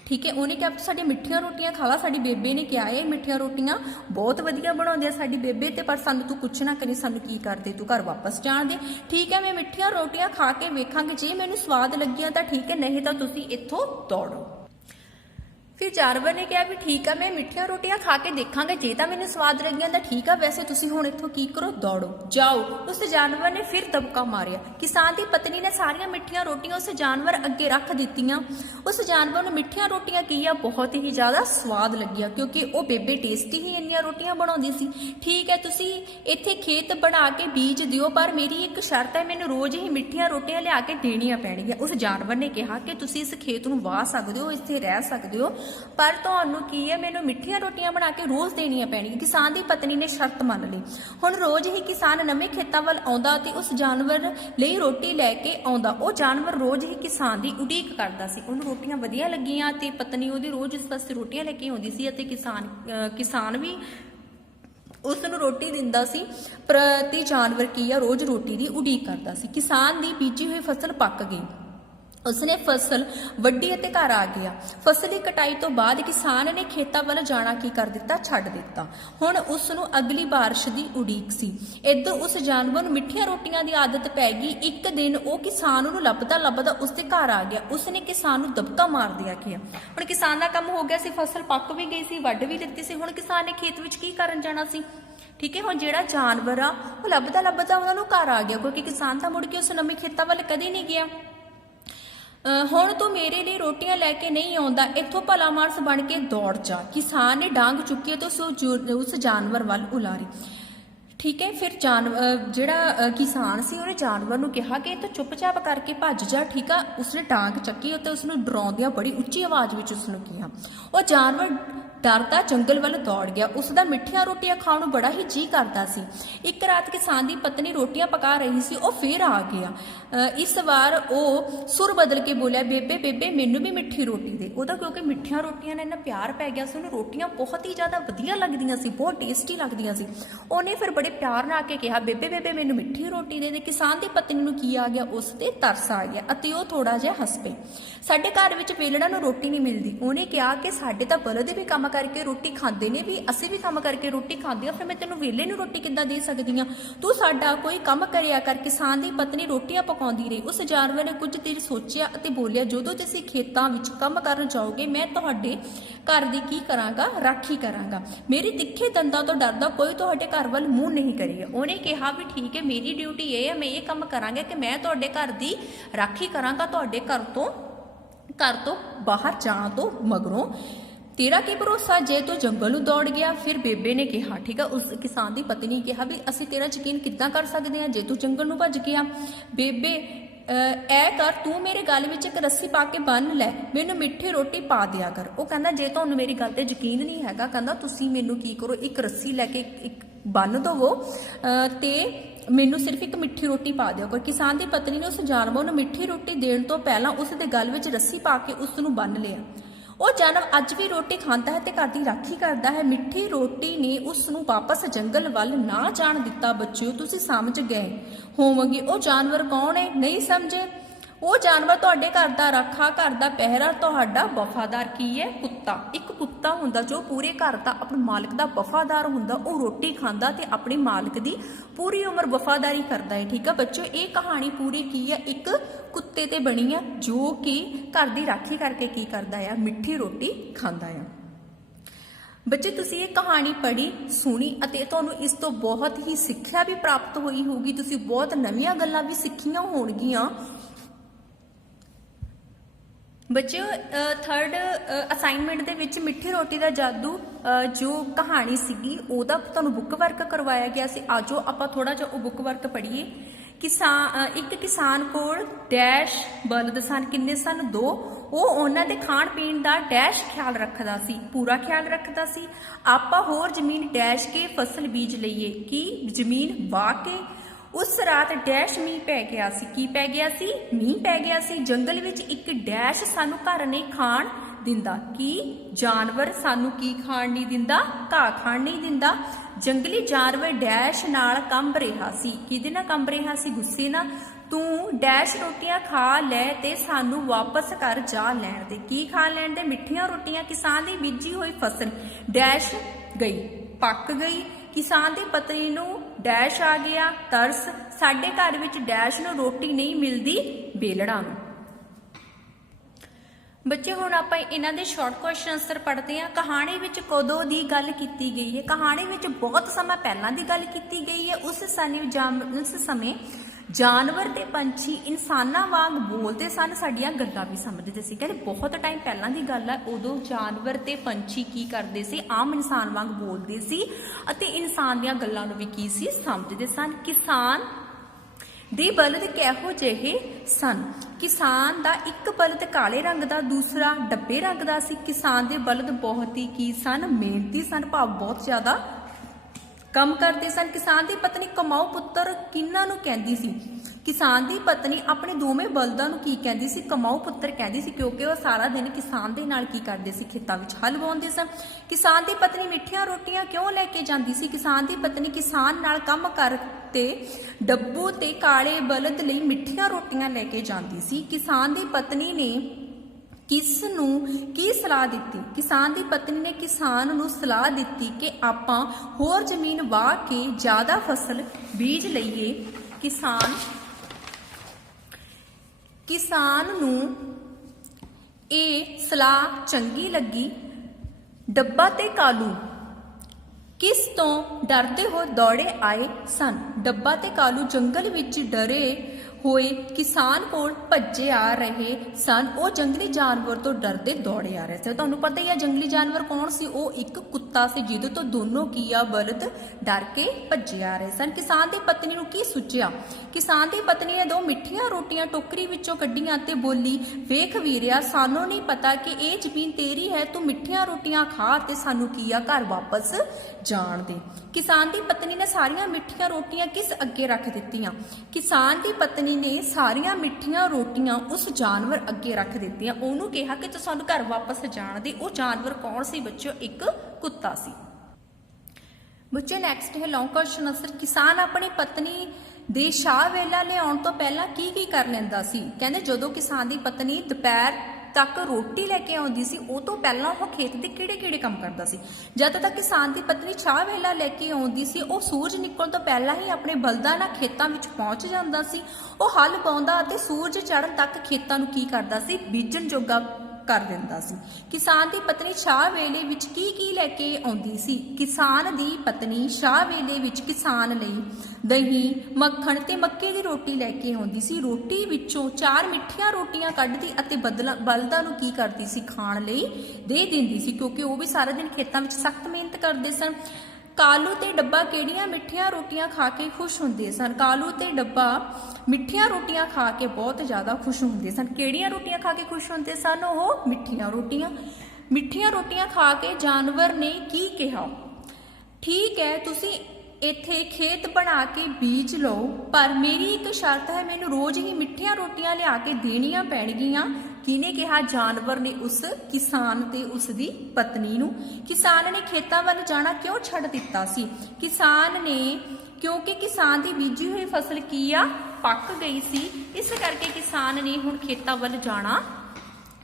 ਠੀਕ ਹੈ, ਉਹਨੇ ਕਿਹਾ ਸਾਡੀਆਂ ਮਿੱਠੀਆਂ ਰੋਟੀਆਂ ਖਾ ਲਾ। ਸਾਡੀ ਬੇਬੇ ਨੇ ਕਿਹਾ ਇਹ ਮਿੱਠੀਆਂ ਰੋਟੀਆਂ ਬਹੁਤ ਵਧੀਆ ਬਣਾਉਂਦੇ ਆ ਸਾਡੀ ਬੇਬੇ, ਤੇ ਪਰ ਸਾਨੂੰ ਤੂੰ ਕੁਛ ਨਾ ਕਰੀ, ਸਾਨੂੰ ਕੀ ਕਰਦੇ, ਤੂੰ ਘਰ ਵਾਪਸ ਜਾਣ ਦੇ। ਠੀਕ ਹੈ, ਮੈਂ ਮਿੱਠੀਆਂ ਰੋਟੀਆਂ ਖਾ ਕੇ ਵੇਖਾਂਗੇ, ਜੇ ਮੈਨੂੰ ਸਵਾਦ ਲੱਗਿਆ ਤਾਂ ਠੀਕ ਹੈ, ਨਹੀਂ ਤਾਂ ਤੁਸੀਂ ਇੱਥੋਂ ਦੌੜੋ। ਫਿਰ ਜਾਨਵਰ ਨੇ ਕਿਹਾ ਵੀ ਠੀਕ ਆ, ਮੈਂ ਮਿੱਠੀਆਂ ਰੋਟੀਆਂ ਖਾ ਕੇ ਦੇਖਾਂਗਾ, ਜੇ ਤਾਂ ਮੈਨੂੰ ਸਵਾਦ ਲੱਗੀਆਂ ਤਾਂ ਠੀਕ ਆ, ਵੈਸੇ ਤੁਸੀਂ ਹੁਣ ਇੱਥੋਂ ਕੀ ਕਰੋ, ਦੌੜੋ, ਜਾਓ। ਉਸ ਜਾਨਵਰ ਨੇ ਫਿਰ ਦਬਕਾ ਮਾਰਿਆ। ਕਿਸਾਨ ਦੀ ਪਤਨੀ ਨੇ ਸਾਰੀਆਂ ਮਿੱਠੀਆਂ ਰੋਟੀਆਂ ਉਸ ਜਾਨਵਰ ਅੱਗੇ ਰੱਖ ਦਿੱਤੀਆਂ। ਉਸ ਜਾਨਵਰ ਨੂੰ ਮਿੱਠੀਆਂ ਰੋਟੀਆਂ ਕੀ ਆ, ਬਹੁਤ ਹੀ ਜ਼ਿਆਦਾ ਸਵਾਦ ਲੱਗਿਆ, ਕਿਉਂਕਿ ਉਹ ਬੇਬੇ ਟੇਸਟੀ ਹੀ ਇੰਨੀਆਂ ਰੋਟੀਆਂ ਬਣਾਉਂਦੀ ਸੀ। ਠੀਕ ਹੈ, ਤੁਸੀਂ ਇੱਥੇ ਖੇਤ ਬਣਾ ਕੇ ਬੀਜ ਦਿਓ, ਪਰ ਮੇਰੀ ਇੱਕ ਸ਼ਰਤ ਹੈ, ਮੈਨੂੰ ਰੋਜ਼ ਹੀ ਮਿੱਠੀਆਂ ਰੋਟੀਆਂ ਲਿਆ ਕੇ ਦੇਣੀਆਂ ਪੈਣਗੀਆਂ। ਉਸ ਜਾਨਵਰ ਨੇ ਕਿਹਾ ਕਿ ਤੁਸੀਂ ਇਸ ਖੇਤ ਨੂੰ ਵਾਹ ਸਕਦੇ ਹੋ, ਇੱਥੇ ਰਹਿ ਸਕਦੇ ਹੋ, ਪਰ ਤੁਹਾਨੂੰ ਕੀ ਹੈ, ਮੈਨੂੰ ਮਿੱਠੀਆਂ ਰੋਟੀਆਂ ਬਣਾ ਕੇ ਰੋਜ਼ ਦੇਣੀਆਂ ਪੈਣਗੀਆਂ। ਕਿਸਾਨ ਦੀ ਪਤਨੀ ਨੇ ਸ਼ਰਤ ਮੰਨ ਲਈ। ਹੁਣ ਰੋਜ਼ ਹੀ ਕਿਸਾਨ ਨਵੇਂ ਖੇਤਾਂ ਵੱਲ ਆਉਂਦਾ ਤੇ ਉਸ ਜਾਨਵਰ ਲਈ ਰੋਟੀ ਲੈ ਕੇ ਆਉਂਦਾ। ਉਹ ਜਾਨਵਰ ਰੋਜ਼ ਹੀ ਕਿਸਾਨ ਦੀ ਉਡੀਕ ਕਰਦਾ ਸੀ। ਉਹਨੂੰ ਰੋਟੀਆਂ ਵਧੀਆ ਲੱਗੀਆਂ ਤੇ ਪਤਨੀ ਉਹਦੀ ਰੋਜ਼ ਇਸ ਵਾਸਤੇ ਰੋਟੀਆਂ ਲੈ ਕੇ ਆਉਂਦੀ ਸੀ, ਅਤੇ ਕਿਸਾਨ ਵੀ ਉਸ ਨੂੰ ਰੋਟੀ ਦਿੰਦਾ ਸੀ। ਪ੍ਰਤੀ ਜਾਨਵਰ ਕੀ ਆ, ਰੋਜ਼ ਰੋਟੀ ਦੀ ਉਡੀਕ ਕਰਦਾ ਸੀ। ਕਿਸਾਨ ਦੀ ਬੀਜੀ ਹੋਈ ਫਸਲ ਪੱਕ ਗਈ। ਉਸਨੇ ਫਸਲ ਵੱਢੀ ਅਤੇ ਘਰ ਆ ਗਿਆ। ਫਸਲ ਦੀ ਕਟਾਈ ਤੋਂ ਬਾਅਦ ਕਿਸਾਨ ਨੇ ਖੇਤਾਂ ਵੱਲ ਜਾਣਾ ਕੀ ਕਰ ਦਿੱਤਾ, ਛੱਡ ਦਿੱਤਾ। ਹੁਣ ਉਸ ਨੂੰ ਅਗਲੀ ਬਾਰਿਸ਼ ਦੀ ਉਡੀਕ ਸੀ। ਇੱਧਰ ਉਸ ਜਾਨਵਰ ਨੂੰ ਮਿੱਠੀਆਂ ਰੋਟੀਆਂ ਦੀ ਆਦਤ ਪੈ ਗਈ। ਇੱਕ ਦਿਨ ਉਹ ਕਿਸਾਨ ਨੂੰ ਲੱਭਦਾ ਉਸਦੇ ਘਰ ਆ ਗਿਆ। ਉਸਨੇ ਕਿਸਾਨ ਨੂੰ ਦਬਕਾ ਮਾਰਦਿਆਂ ਕਿਹਾ, ਹੁਣ ਕਿਸਾਨ ਦਾ ਕੰਮ ਹੋ ਗਿਆ ਸੀ, ਫਸਲ ਪੱਕ ਵੀ ਗਈ ਸੀ, ਵੱਢ ਵੀ ਲਿੱਤੀ ਸੀ। ਹੁਣ ਕਿਸਾਨ ਨੇ ਖੇਤ ਵਿੱਚ ਕੀ ਕਰਨ ਜਾਣਾ ਸੀ। ਠੀਕ ਹੈ, ਹੁਣ ਜਿਹੜਾ ਜਾਨਵਰ ਆ ਉਹ ਲੱਭਦਾ ਉਹਨਾਂ ਨੂੰ ਘਰ ਆ ਗਿਆ, ਕਿਉਂਕਿ ਕਿਸਾਨ ਤਾਂ ਮੁੜ ਕੇ ਉਸ ਨਵੇਂ ਖੇਤਾਂ ਵੱਲ ਕਦੇ ਨਹੀਂ ਗਿਆ। ਹੁਣ ਤੂੰ ਮੇਰੇ ਲਈ ਰੋਟੀਆਂ ਲੈ ਕੇ ਨਹੀਂ ਆਉਂਦਾ, ਇੱਥੋਂ ਭਲਾ ਮਾਨਸ ਬਣ ਕੇ ਦੌੜ ਜਾ। ਕਿਸਾਨ ਨੇ ਡਾਂਗ ਚੁੱਕੀ ਤੇ ਉਸ ਜਾਨਵਰ ਵੱਲ ਉਲਾਰੀ। ਠੀਕ ਹੈ, ਫਿਰ ਜਿਹੜਾ ਕਿਸਾਨ ਸੀ ਉਹਨੇ ਜਾਨਵਰ ਨੂੰ ਕਿਹਾ ਕਿ ਤੂੰ ਚੁੱਪਚਾਪ ਕਰਕੇ ਭੱਜ ਜਾ। ਠੀਕ ਆ, ਉਸਨੇ ਡਾਂਗ ਚੱਕੀ ਅਤੇ ਉਸਨੂੰ ਡਰਾਉਂਦਿਆਂ ਬੜੀ ਉੱਚੀ ਆਵਾਜ਼ ਵਿੱਚ ਉਸਨੂੰ ਕਿਹਾ। ਉਹ ਜਾਨਵਰ ਡਰਦਾ ਜੰਗਲ ਵੱਲ ਦੌੜ ਗਿਆ। ਉਸਦਾ ਮਿੱਠੀਆਂ ਰੋਟੀਆਂ ਖਾਣ ਨੂੰ ਬੜਾ ਹੀ ਜੀਅ ਕਰਦਾ ਸੀ। ਇੱਕ ਰਾਤ ਕਿਸਾਨ ਦੀ ਪਤਨੀ ਰੋਟੀਆਂ ਪਕਾ ਰਹੀ ਸੀ, ਉਹ ਫੇਰ ਆ ਗਿਆ। ਇਸ ਵਾਰ ਉਹ ਸੁਰ ਬਦਲ ਕੇ ਬੋਲਿਆ, ਬੇਬੇ ਮੈਨੂੰ ਵੀ ਮਿੱਠੀ ਰੋਟੀ ਦੇ। ਉਹਦਾ ਕਿਉਂਕਿ ਮਿੱਠੀਆਂ ਰੋਟੀਆਂ ਨਾਲ ਇੰਨਾ ਪਿਆਰ ਪੈ ਗਿਆ ਸੀ, ਉਹਨੂੰ ਰੋਟੀਆਂ ਬਹੁਤ ਹੀ ਜ਼ਿਆਦਾ ਵਧੀਆ ਲੱਗਦੀਆਂ ਸੀ, ਬਹੁਤ ਟੇਸਟੀ ਲੱਗਦੀਆਂ ਸੀ। ਉਹਨੇ ਫਿਰ ਬੜੇ ਪਿਆਰ ਨਾਲ ਆ ਕੇ ਕਿਹਾ, ਬੇਬੇ ਮੈਨੂੰ ਮਿੱਠੀ ਰੋਟੀ ਦੇ। ਕਿਸਾਨ ਦੀ ਪਤਨੀ ਨੂੰ ਕੀ ਆ ਗਿਆ, ਉਸ ਤੇ ਤਰਸ ਆ ਗਿਆ ਅਤੇ ਉਹ ਥੋੜਾ ਜਿਹਾ ਹੱਸ ਪਈ। ਸਾਡੇ ਘਰ ਵਿੱਚ ਵੇਲਣਾ ਨੂੰ ਰੋਟੀ ਨਹੀਂ ਮਿਲਦੀ। ਉਹਨੇ ਕਿਹਾ ਕਿ ਸਾਡੇ ਤਾਂ ਬਲਦ ਵੀ ਕੰਮ ਕਰਕੇ ਰੋਟੀ ਖਾਂਦੇ ਨੇ, ਵੀ ਅਸੀਂ ਵੀ ਕੰਮ ਕਰਕੇ ਰੋਟੀ ਖਾਂਦੇ ਆ, ਫਿਰ ਮੈਂ ਤੈਨੂੰ ਵੇਲੇ ਨੂੰ ਰੋਟੀ ਕਿੱਦਾਂ ਦੇ ਸਕਦੀ ਆ, ਤੂੰ ਸਾਡਾ ਕੋਈ ਕੰਮ ਕਰਿਆ ਕਰ। ਕਿਸਾਨ ਦੀ ਪਤਨੀ ਰੋਟੀਆਂ ਪਕਾਉਂਦੀ ਰਹੀ। ਉਸ ਜਾਨਵਰ ਨੇ ਕੁਝ ਦੇਰ ਸੋਚਿਆ ਅਤੇ ਬੋਲਿਆ, ਜਦੋਂ ਤੁਸੀਂ ਖੇਤਾਂ ਵਿੱਚ ਕੰਮ ਕਰਨ ਜਾਓਗੇ, ਮੈਂ ਤੁਹਾਡੇ ਘਰ ਦੀ ਕੀ ਕਰਾਂਗਾ, ਰਾਖੀ ਕਰਾਂਗਾ। ਮੇਰੀ ਤਿੱਖੇ ਦੰਦਾਂ ਤੋਂ ਡਰਦਾ ਕੋਈ ਤੁਹਾਡੇ ਘਰ ਵੱਲ ਮੂੰਹ ਨਹੀਂ ਕਰੇਗਾ। ਉਹਨੇ ਕਿਹਾ ਵੀ ਠੀਕ ਹੈ, ਮੇਰੀ ਡਿਊਟੀ ਇਹ ਹੈ, ਮੈਂ ਇਹ ਕੰਮ ਕਰਾਂਗਾ ਕਿ ਮੈਂ ਤੁਹਾਡੇ ਘਰ ਦੀ ਰਾਖੀ ਕਰਾਂਗਾ, ਤੁਹਾਡੇ ਘਰ ਤੋਂ ਬਾਹਰ ਜਾਣ ਤੋਂ ਮਗਰੋਂ। ਤੇਰਾ ਕੀ ਭਰੋਸਾ ਜੇ ਤੂੰ ਜੰਗਲ ਨੂੰ ਦੌੜ ਗਿਆ। ਫਿਰ ਬੇਬੇ ਨੇ ਕਿਹਾ, ਠੀਕ ਆ, ਉਸ ਕਿਸਾਨ ਦੀ ਪਤਨੀ ਕਿਹਾ ਵੀ ਅਸੀਂ ਤੇਰਾ ਯਕੀਨ ਕਿੱਦਾਂ ਕਰ ਸਕਦੇ ਹਾਂ ਜੇ ਤੂੰ ਜੰਗਲ ਨੂੰ ਭੱਜ ਗਿਆ। ਬੇਬੇ ਐ ਕਰ, ਤੂੰ ਮੇਰੇ ਗਲ ਵਿੱਚ ਇੱਕ ਰੱਸੀ ਪਾ ਕੇ ਬੰਨ ਲੈ, ਮੈਨੂੰ ਮਿੱਠੀ ਰੋਟੀ ਪਾ ਦਿਆ ਕਰ। ਉਹ ਕਹਿੰਦਾ ਜੇ ਤੁਹਾਨੂੰ ਮੇਰੀ ਗੱਲ ਤੇ ਯਕੀਨ ਨਹੀਂ ਹੈਗਾ, ਕਹਿੰਦਾ ਤੁਸੀਂ ਮੈਨੂੰ ਕੀ ਕਰੋ, ਇੱਕ ਰੱਸੀ ਲੈ ਕੇ ਇੱਕ ਬੰਨ ਦਵੋ ਤੇ ਮੈਨੂੰ ਸਿਰਫ ਇੱਕ ਮਿੱਠੀ ਰੋਟੀ ਪਾ ਦਿਓ। ਪਰ ਕਿਸਾਨ ਦੀ ਪਤਨੀ ਨੇ ਉਸ ਜਾਨਵਰ ਨੂੰ ਮਿੱਠੀ ਰੋਟੀ ਦੇਣ ਤੋਂ ਪਹਿਲਾਂ ਉਸ ਦੇ ਗਲ ਵਿੱਚ ਰੱਸੀ ਪਾ ਕੇ ਉਸ ਨੂੰ ਬੰਨ ਲਿਆ। ਉਹ ਜਾਨਵਰ ਅੱਜ ਵੀ ਰੋਟੀ ਖਾਂਦਾ ਹੈ ਤੇ ਘਰ ਦੀ ਰਾਖੀ ਕਰਦਾ ਹੈ। ਮਿੱਠੀ ਰੋਟੀ ਨੇ ਉਸ ਨੂੰ ਵਾਪਸ ਜੰਗਲ ਵੱਲ ਨਾ ਜਾਣ ਦਿੱਤਾ। ਬੱਚਿਓ, ਤੁਸੀਂ ਸਮਝ ਗਏ ਹੋਵੋਗੇ ਉਹ ਜਾਨਵਰ ਕੌਣ ਹੈ, ਨਹੀਂ ਸਮਝੇ? ਉਹ ਜਾਨਵਰ ਤੁਹਾਡੇ ਘਰ ਦਾ ਰੱਖਾ, ਘਰ ਦਾ ਪਹਿਰਾ, ਤੁਹਾਡਾ ਵਫਾਦਾਰ ਕੀ ਹੈ? ਕੁੱਤਾ। ਇੱਕ ਕੁੱਤਾ ਹੁੰਦਾ ਜੋ ਪੂਰੇ ਘਰ ਦਾ ਆਪਣੇ ਮਾਲਕ ਦਾ ਵਫਾਦਾਰ ਹੁੰਦਾ, ਉਹ ਰੋਟੀ ਖਾਂਦਾ ਤੇ ਆਪਣੇ ਮਾਲਕ ਦੀ ਪੂਰੀ ਉਮਰ ਵਫਾਦਾਰੀ ਕਰਦਾ ਹੈ। ਠੀਕ ਆ ਬੱਚੋ, ਇਹ ਕਹਾਣੀ ਪੂਰੀ ਕੀ ਹੈ? ਇੱਕ ਕੁੱਤੇ ਤੇ ਬਣੀ ਆ ਜੋ ਕਿ ਘਰ ਦੀ ਰਾਖੀ ਕਰਕੇ ਕੀ ਕਰਦਾ ਆ? ਮਿੱਠੀ ਰੋਟੀ ਖਾਂਦਾ ਆ। ਬੱਚੇ ਤੁਸੀਂ ਇਹ ਕਹਾਣੀ ਪੜ੍ਹੀ, ਸੁਣੀ ਅਤੇ ਤੁਹਾਨੂੰ ਇਸ ਤੋਂ ਬਹੁਤ ਹੀ ਸਿੱਖਿਆ ਵੀ ਪ੍ਰਾਪਤ ਹੋਈ ਹੋਊਗੀ। ਤੁਸੀਂ ਬਹੁਤ ਨਵੀਆਂ ਗੱਲਾਂ ਵੀ ਸਿੱਖੀਆਂ ਹੋਣਗੀਆਂ। ਬੱਚਿਓ ਥਰਡ ਅਸਾਈਨਮੈਂਟ ਦੇ ਵਿੱਚ ਮਿੱਠੀ ਰੋਟੀ ਦਾ ਜਾਦੂ ਜੋ ਕਹਾਣੀ ਸੀਗੀ ਉਹਦਾ ਤੁਹਾਨੂੰ ਬੁੱਕ ਵਰਕ ਕਰਵਾਇਆ ਗਿਆ ਸੀ। ਆਜੋ ਆਪਾਂ ਥੋੜਾ ਜਿਹਾ ਉਹ ਬੁੱਕ ਵਰਕ ਪੜ੍ਹੀਏ। ਇੱਕ ਕਿਸਾਨ ਕੋਲ ਡੈਸ਼ ਬਲਦ ਸਨ। ਕਿੰਨੇ ਸਨ? 2। ਉਹ ਉਹਨਾਂ ਦੇ ਖਾਣ ਪੀਣ ਦਾ ਡੈਸ਼ ਖਿਆਲ ਰੱਖਦਾ ਸੀ, ਪੂਰਾ ਖਿਆਲ ਰੱਖਦਾ ਸੀ। ਆਪਾਂ ਹੋਰ ਜ਼ਮੀਨ ਡੈਸ਼ ਕੇ ਫਸਲ ਬੀਜ ਲਈਏ। ਕੀ ਜ਼ਮੀਨ ਵਾਹ ਕੇ? ਉਸ ਰਾਤ ਡੈਸ਼ ਮੀਂਹ ਪੈ ਗਿਆ ਸੀ। ਕੀ ਪੈ ਗਿਆ ਸੀ? ਮੀਂਹ ਪੈ ਗਿਆ ਸੀ। ਜੰਗਲ ਵਿੱਚ ਇੱਕ ਡੈਸ਼ ਸਾਨੂੰ ਘਰ ਨਹੀਂ ਖਾਣ ਦਿੰਦਾ। ਕੀ ਜਾਨਵਰ ਸਾਨੂੰ ਕੀ ਖਾਣ ਨਹੀਂ ਦਿੰਦਾ? ਘਾਹ ਖਾਣ ਨਹੀਂ ਦਿੰਦਾ। ਜੰਗਲੀ ਜਾਨਵਰ ਡੈਸ਼ ਨਾਲ ਕੰਬ ਰਿਹਾ ਸੀ। ਕਿਹਦੇ ਨਾਲ ਕੰਬ ਰਿਹਾ ਸੀ? ਗੁੱਸੇ ਨਾਲ। ਤੂੰ ਡੈਸ਼ ਰੋਟੀਆਂ ਖਾ ਲੈ ਤੇ ਸਾਨੂੰ ਵਾਪਸ ਘਰ ਜਾ ਲੈਣ ਦੇ। ਕੀ ਖਾ ਲੈਣ ਦੇ? ਮਿੱਠੀਆਂ ਰੋਟੀਆਂ। ਕਿਸਾਨ ਦੀ ਬੀਜੀ ਹੋਈ ਫਸਲ ਡੈਸ਼ ਗਈ, ਪੱਕ ਗਈ। ਕਿਸਾਨ ਦੀ ਪਤਨੀ ਨੂੰ ਡੈਸ਼ ਆ ਗਿਆ ਤਰਸ। ਸਾਡੇ ਘਰ ਵਿੱਚ ਡੈਸ਼ ਨੂੰ ਰੋਟੀ ਨਹੀਂ ਮਿਲਦੀ, ਬੇਲੜਾ ਨੂੰ। ਬੱਚੇ ਹੁਣ ਆਪਾਂ ਇਹਨਾਂ ਦੇ ਸ਼ਾਰਟ ਕੁਐਸਚਨ ਆਨਸਰ ਪੜ੍ਹਦੇ ਹਾਂ। ਕਹਾਣੀ ਵਿੱਚ ਕਦੋਂ ਦੀ ਗੱਲ ਕੀਤੀ ਗਈ ਹੈ? ਕਹਾਣੀ ਵਿੱਚ ਬਹੁਤ ਸਮਾਂ ਪਹਿਲਾਂ ਦੀ ਗੱਲ ਕੀਤੀ ਗਈ ਹੈ। ਉਸ ਸਮੇਂ ਜਾਨਵਰ ਤੇ ਪੰਛੀ ਇਨਸਾਨਾਂ ਵਾਂਗ ਬੋਲਦੇ ਸਨ, ਸਾਡੀਆਂ ਗੱਲਾਂ ਵੀ ਸਮਝਦੇ ਸੀ। ਕਹਿੰਦੇ ਬਹੁਤ ਟਾਈਮ ਪਹਿਲਾਂ ਦੀ ਗੱਲ ਹੈ, ਉਦੋਂ ਜਾਨਵਰ ਤੇ ਪੰਛੀ ਕੀ ਕਰਦੇ ਸੀ? ਆਮ ਇਨਸਾਨ ਵਾਂਗ ਬੋਲਦੇ ਸੀ ਅਤੇ ਇਨਸਾਨ ਦੀਆਂ ਗੱਲਾਂ ਨੂੰ ਵੀ ਕੀ ਸੀ? ਸਮਝਦੇ ਸਨ। ਕਿਸਾਨ ਦੇ ਬਲਦ ਕਿਹੋ ਜਿਹੇ ਸਨ? ਕਿਸਾਨ ਦਾ ਇੱਕ ਬਲਦ ਕਾਲੇ ਰੰਗ ਦਾ, ਦੂਸਰਾ ਡੱਬੇ ਰੰਗ ਦਾ ਸੀ। ਕਿਸਾਨ ਦੇ ਬਲਦ ਬਹੁਤ ਹੀ ਕੀ ਸਨ? ਮਿਹਨਤੀ ਸਨ, ਭਾਵ ਬਹੁਤ ਜ਼ਿਆਦਾ ਕੰਮ ਕਰਦੇ ਸਨ। ਕਿਸਾਨ ਦੀ ਪਤਨੀ ਕਮਾਊ ਪੁੱਤਰ ਕਿਹਨਾਂ ਨੂੰ ਕਹਿੰਦੀ ਸੀ? ਕਿਸਾਨ ਦੀ ਪਤਨੀ ਆਪਣੇ ਦੋਵੇਂ ਬਲਦਾਂ ਨੂੰ ਕੀ ਕਹਿੰਦੀ ਸੀ? ਕਮਾਊ ਪੁੱਤਰ ਕਹਿੰਦੀ ਸੀ, ਕਿਉਂਕਿ ਉਹ ਸਾਰਾ ਦਿਨ ਕਿਸਾਨ ਦੇ ਨਾਲ ਕੀ ਕਰਦੇ ਸੀ? ਖੇਤਾਂ ਵਿੱਚ ਹਲ ਵਾਹੁੰਦੇ ਸਨ। ਕਿਸਾਨ ਦੀ ਪਤਨੀ ਮਿੱਠੀਆਂ ਰੋਟੀਆਂ ਕਿਉਂ ਲੈ ਕੇ ਜਾਂਦੀ ਸੀ? ਕਿਸਾਨ ਦੀ ਪਤਨੀ ਕਿਸਾਨ ਨਾਲ ਕੰਮ ਤੇ ਡੱਬੂ ਤੇ ਕਾਲੇ ਬਲਦ ਲਈ ਮਿੱਠੀਆਂ ਰੋਟੀਆਂ ਲੈ ਕੇ ਜਾਂਦੀ ਸੀ। ਕਿਸਾਨ ਦੀ ਪਤਨੀ ਨੇ ਕਿਸ ਨੂੰ ਕੀ ਸਲਾਹ ਦਿੱਤੀ? ਕਿਸਾਨ ਦੀ ਪਤਨੀ ਨੇ ਕਿਸਾਨ ਨੂੰ ਸਲਾਹ ਦਿੱਤੀ ਕਿ ਆਪਾਂ ਹੋਰ ਜ਼ਮੀਨ ਵਾਹ ਕੇ ਜ਼ਿਆਦਾ ਫਸਲ ਬੀਜ ਲਈਏ। ਕਿਸਾਨ ਨੂੰ ਇਹ ਸਲਾਹ ਚੰਗੀ ਲੱਗੀ। ਡੱਬਾ ਤੇ ਕਾਲੂ ਕਿਸ ਤੋਂ ਡਰਦੇ ਹੋਏ ਦੌੜੇ ਆਏ ਸਨ? ਡੱਬਾ ਤੇ ਕਾਲੂ ਜੰਗਲ ਵਿੱਚ ਡਰੇ ਹੋਏ ਕਿਸਾਨ ਕੋਲ ਭੱਜੇ ਆ ਰਹੇ ਸਨ। ਉਹ ਜੰਗਲੀ ਜਾਨਵਰ ਤੋਂ ਡਰਦੇ ਦੌੜੇ ਆ ਰਹੇ ਸਨ। ਤੁਹਾਨੂੰ ਪਤਾ ਹੀ ਆ ਜੰਗਲੀ ਜਾਨਵਰ ਕੌਣ ਸੀ? ਉਹ ਇੱਕ ਕੁੱਤਾ ਸੀ ਜਿਹਦੇ ਤੋਂ ਦੋਨੋਂ ਕੀ ਆ? ਬਲਦ ਡਰ ਕੇ ਭੱਜੇ ਆ ਰਹੇ ਸਨ। ਕਿਸਾਨ ਦੀ ਪਤਨੀ ਨੂੰ ਕੀ ਸੁੱਝਿਆ? ਕਿਸਾਨ ਦੀ ਪਤਨੀ ਨੇ 2 ਮਿੱਠੀਆਂ ਰੋਟੀਆਂ ਟੋਕਰੀ ਵਿੱਚੋਂ ਕੱਢੀਆਂ ਤੇ ਬੋਲੀ, ਵੇਖ ਵੀਰਿਆ, ਸਾਨੂੰ ਨਹੀਂ ਪਤਾ ਕਿ ਇਹ ਜ਼ਮੀਨ ਤੇਰੀ ਹੈ। ਤੂੰ ਮਿੱਠੀਆਂ ਰੋਟੀਆਂ ਖਾ ਤੇ ਸਾਨੂੰ ਕੀ ਆ? ਘਰ ਵਾਪਸ ਜਾਣ ਦੇ। ਕਿਸਾਨ ਦੀ ਪਤਨੀ ਨੇ ਸਾਰੀਆਂ ਮਿੱਠੀਆਂ ਰੋਟੀਆਂ ਕਿਸ ਅੱਗੇ ਰੱਖ ਦਿੱਤੀਆਂ? ਕਿਸਾਨ ਦੀ ਪਤਨੀ ਨੇ ਸਾਰੀਆਂ ਮਿੱਠੀਆਂ ਰੋਟੀਆਂ ਉਸ ਜਾਨਵਰ ਅੱਗੇ ਰੱਖ ਦਿੱਤੀਆਂ। ਉਹਨੂੰ ਕਿਹਾ ਕਿ ਤੂੰ ਸਾਨੂੰ ਘਰ ਵਾਪਸ ਜਾਣ ਦੇ। ਉਹ ਜਾਨਵਰ ਕੌਣ ਸੀ ਬੱਚਿਓ? ਇੱਕ ਕੁੱਤਾ ਸੀ। ਬੱਚਿਓ ਨੈਕਸਟ ਹੈ ਲੌਂਗ ਕੁਐਸਚਨ ਆਨਸਰ। ਕਿਸਾਨ ਆਪਣੀ ਪਤਨੀ ਦੇ ਸ਼ਾਹ ਵੇਲਾ ਲਿਆਉਣ ਤੋਂ ਪਹਿਲਾਂ ਕੀ ਕੀ ਕਰ ਲੈਂਦਾ ਸੀ? ਕਹਿੰਦੇ ਜਦੋਂ ਕਿਸਾਨ ਦੀ ਪਤਨੀ ਦੁਪਹਿਰ ਤੱਕ ਰੋਟੀ ਲੈ ਕੇ ਆਉਂਦੀ ਸੀ, ਉਹ ਤੋਂ ਪਹਿਲਾਂ ਉਹ ਖੇਤ ਦੇ ਕਿਹੜੇ ਕੰਮ ਕਰਦਾ ਸੀ? ਜਦ ਤੱਕ ਕਿਸਾਨ ਦੀ ਪਤਨੀ ਚਾਹ ਵੇਲਾ ਲੈ ਕੇ ਆਉਂਦੀ ਸੀ, ਉਹ ਸੂਰਜ ਨਿਕਲਣ ਤੋਂ ਪਹਿਲਾਂ ਹੀ ਆਪਣੇ ਬਲਦਾਂ ਨਾਲ ਖੇਤਾਂ ਵਿੱਚ ਪਹੁੰਚ ਜਾਂਦਾ ਸੀ। ਉਹ ਹਲ ਵਾਹੁੰਦਾ ਅਤੇ ਸੂਰਜ ਚੜ੍ਹਨ ਤੱਕ ਖੇਤਾਂ ਨੂੰ ਕੀ ਕਰਦਾ ਸੀ? ਬੀਜਣ ਜੋਗਾ ਕਰ ਦਿੰਦਾ ਸੀ। ਕਿਸਾਨ ਦੀ ਪਤਨੀ ਚਾਹ ਵੇਲੇ ਵਿੱਚ ਕੀ ਲੈ ਕੇ ਆਉਂਦੀ ਸੀ? ਕਿਸਾਨ ਦੀ ਪਤਨੀ ਚਾਹ ਵੇਲੇ ਵਿੱਚ ਕਿਸਾਨ ਲਈ ਦਹੀਂ, ਮੱਖਣ ਤੇ ਮੱਕੇ ਦੀ ਰੋਟੀ ਲੈ ਕੇ ਆਉਂਦੀ ਸੀ। ਰੋਟੀ ਵਿੱਚੋਂ 4 ਮਿੱਠੀਆਂ ਰੋਟੀਆਂ ਕੱਢਦੀ ਅਤੇ ਬਲਦਾਂ ਨੂੰ ਕੀ ਕਰਦੀ ਸੀ? ਖਾਣ ਲਈ ਦੇ ਦਿੰਦੀ ਸੀ, ਕਿਉਂਕਿ ਉਹ ਵੀ ਸਾਰਾ ਦਿਨ ਖੇਤਾਂ ਵਿੱਚ ਸਖਤ ਮਿਹਨਤ ਕਰਦੇ ਸਨ। ਕਾਲੂ ਤੇ ਡੱਬਾ ਕਿਹੜੀਆਂ ਮਿੱਠੀਆਂ ਰੋਟੀਆਂ ਖਾ ਕੇ ਖੁਸ਼ ਹੁੰਦੇ ਸਨ? ਕਾਲੂ ਤੇ ਡੱਬਾ ਮਿੱਠੀਆਂ ਰੋਟੀਆਂ ਖਾ ਕੇ ਬਹੁਤ ਜ਼ਿਆਦਾ ਖੁਸ਼ ਹੁੰਦੇ ਸਨ। ਕਿਹੜੀਆਂ ਰੋਟੀਆਂ ਖਾ ਕੇ ਖੁਸ਼ ਹੁੰਦੇ ਸਨ? ਉਹ ਮਿੱਠੀਆਂ ਰੋਟੀਆਂ। ਮਿੱਠੀਆਂ ਰੋਟੀਆਂ ਖਾ ਕੇ ਜਾਨਵਰ ਨੇ ਕੀ ਕਿਹਾ? ਠੀਕ ਹੈ, ਤੁਸੀਂ ਇੱਥੇ ਖੇਤ ਬਣਾ ਕੇ ਬੀਜ ਲਓ, ਪਰ ਮੇਰੀ ਇੱਕ ਸ਼ਰਤ ਹੈ, ਮੈਨੂੰ ਰੋਜ਼ ਹੀ ਮਿੱਠੀਆਂ ਰੋਟੀਆਂ ਲਿਆ ਕੇ ਦੇਣੀਆਂ ਪੈਣਗੀਆਂ। ਕਿਹਨੇ ਕਿਹਾ? ਜਾਨਵਰ ਨੇ ਉਸ ਕਿਸਾਨ ਤੇ ਉਸ ਦੀ ਪਤਨੀ ਨੂੰ। ਕਿਸਾਨ ਨੇ ਖੇਤਾਂ ਵੱਲ ਜਾਣਾ ਕਿਉਂ ਛੱਡ ਦਿੱਤਾ ਸੀ? ਕਿਸਾਨ ਨੇ क्योंकि किसान की बीजी हुई फसल की आ पक गई सी, इस करके किसान ने हुण खेतां वल जाना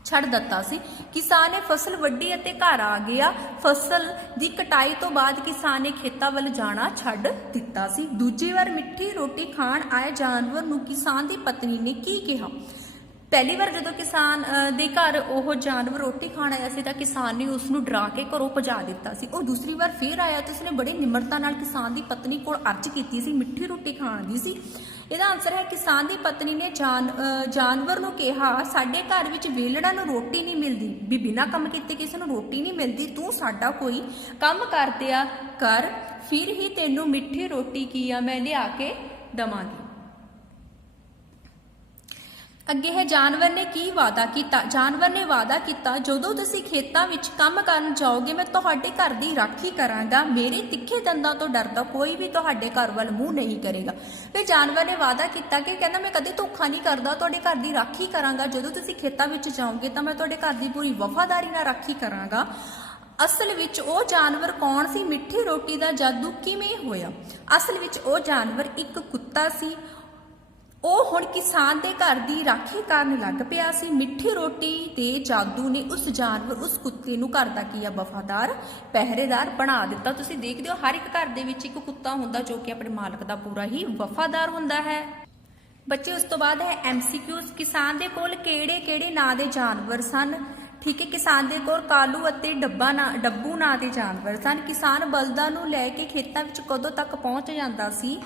छड़ दिता सी। किसान ने फसल वड्डी अते घर आ गया। फसल की कटाई तो बाद किसान ने खेतां वल जाना छड़ दिता सी। दूजी बार मिठी रोटी खाण आए जानवर नूं किसान की पत्नी ने की कहा। पहली बार जो किसान दे घर वो जानवर रोटी खाण आया सी तां किसान ने उसनूं डरा के घरों भजा दिता सी। और दूसरी बार फिर आया तो उसने बड़ी निमरता नाल किसान की पत्नी कोल अर्ज की सी मिठी रोटी खाण दी सी। ਇਹਦਾ आंसर है किसान की पत्नी ने जानवर नूं कहा साडे घर विच वेलड़ा नूं रोटी नहीं मिलती, भी बिना काम कीते किसी नूं रोटी नहीं मिलती, तू साडा कोई काम कर दिया कर, फिर ही तैनूं मिठी रोटी की आ मैं लिया के दवांगी। अगे है जानवर ने की वादा किया। जानवर ने वादा किया जदों तुसीं खेतां विच काम करन जाओगे मैं तुहाडे घर दी राखी करांगा, मेरे तिखे दंदां तो डरदा कोई भी तुहाडे घर वल मूँह नहीं करेगा। फिर जानवर ने वादा किया कि कहना मैं कदे धोखा नहीं करदा, तुहाडे घर दी राखी करांगा, जदों तुसीं खेतां विच जाओगे तां मैं तुहाडे घर दी पूरी वफादारी नाल राखी करांगा। असल विच ओ जानवर कौन सी? मिठी रोटी दा जादू किवें होया? असल विच ओ जानवर एक कुत्ता सी। ਉਹ ਹੁਣ किसान के घर की राखी करन लग पिया सी। मिठी रोटी के जादू ने उस जानवर उस कुत्ते नूं घर दा की वफादार पहरेदार बना दिता। तुसीं देखदे हो हर एक घर दे विच एक कुत्ता हुंदा जो कि अपने मालक दा पूरा ही वफादार हुंदा है। बच्चे उस तो बाद है MCQs। किसान दे कोल किहड़े किहड़े नां दे जानवर सन? ठीक है, किसान दे कोल कालू अते डब्बू नां दे जानवर सन। किसान बलदां नूं लैके खेतां विच कदों तक पहुंच जांदा सी?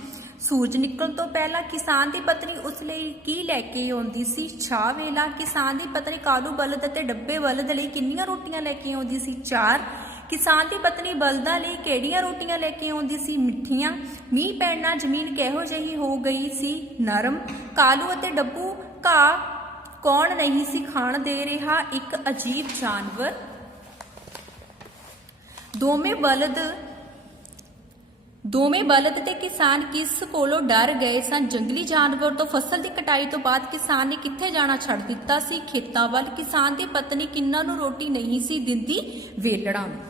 सूरज निकलण तो पहला। किसान की पत्नी उस लई की लैके आउंदी सी? छाह वेला। किसान की पत्नी कालू बलद अते डब्बे बलद लई किन्नियां रोटियां लैके आउंदी सी? 4। किसान की पत्नी बलदां लई किहड़ियां रोटियां लैके आउंदी सी? मिठियां। मींह पैण नाल जमीन किहो जिही हो गई सी? नरम। कालू अते डब्बू घाह कौन नहीं सी खाण दे रहा? एक अजीब जानवर। दोवें बलद ते किसान किस कोलों डर गए सन? जंगली जानवर तो। फसल की कटाई तो बाद किसान ने कित्थे जाना छड़ दिता सी? खेतां वल। किसान की पत्नी किन्हां नूं रोटी नहीं सी दिंदी? वेलड़ां नूं।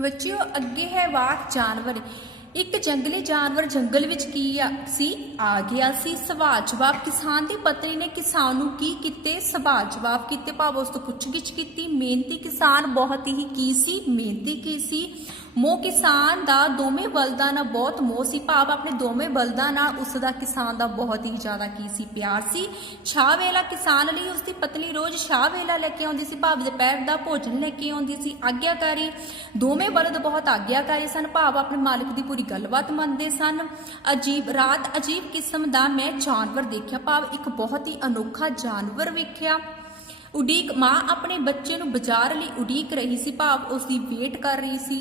बच्चियों अगे है वाक जानवर। एक जंगली जानवर जंगल विच की आ गया सी। सवाल जवाब। किसान की पत्नी ने किसान नूं की कीते? सवाल जवाब कीते, भाव उस तो पुछगिछ कीती। मेहनती किसान बहुत ही की सी? मेहनती की सी। मोह किसान दा दोवें बलदां नाल बहुत मोह सी, भाव अपने दोवें बलदां नाल उसदा किसान दा बहुत ही ज्यादा की सी? प्यार सी। छाह वेला किसान लई उसकी पत्नी रोज छाह वेला लैके आउंदी सी, भाव दोपहर दा भोजन लैके आउंदी सी। आग्याकारी। दोवें बलद बहुत आग्याकारी सन, भाव अपने मालिक की पूरी गलबात मनदे सन। अजीब। रात अजीब किस्म दा मैं जानवर देखिया, भाव एक बहुत ही अनोखा जानवर वेख्या। उडीक। माँ अपने बच्चे नूं बाजार लई उडीक रही सी, भाव उसकी वेट कर रही सी।